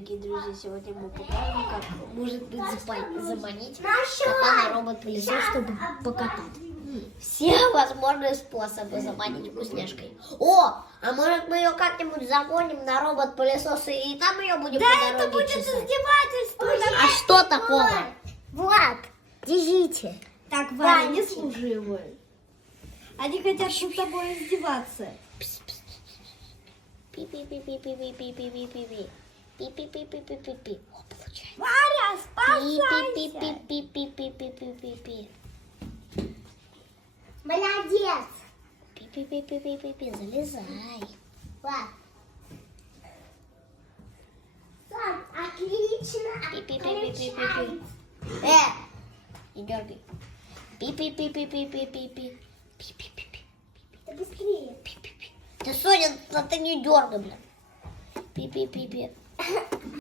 Дорогие друзья, сегодня мы покажем, как может быть заманить кота на робот-пылесос, чтобы покатать. Все возможные способы заманить вкусняшкой. О, а может мы ее как-нибудь загоним на робот-пылесос и там ее будем по дороге это будет чесать? издевательство. А что такого? Влад, держите. Так, Ваня, не служи его. Они хотят над тобой издеваться. Пи-пи-пи-пи-пи-пи-пи-пи-пи-пи. Пи-пи-пи-пи-пи-пи-пи. О, получается. Варя, спасайся. Пи-пи-пи-пи-пи-пи-пи-пи. Молодец. Пи-пи-пи-пи-пи-пи. Залезай. Влад. Влад, отлично. Пи-пи-пи-пи-пи-пи. Не дергай. Пи-пи-пи-пи-пи-пи-пи. Пи-пи-пи-пи. Да быстрее. Пи-пи-пи. Да, Соня, ты не дергай, блин. Пи-пи-пи-пи.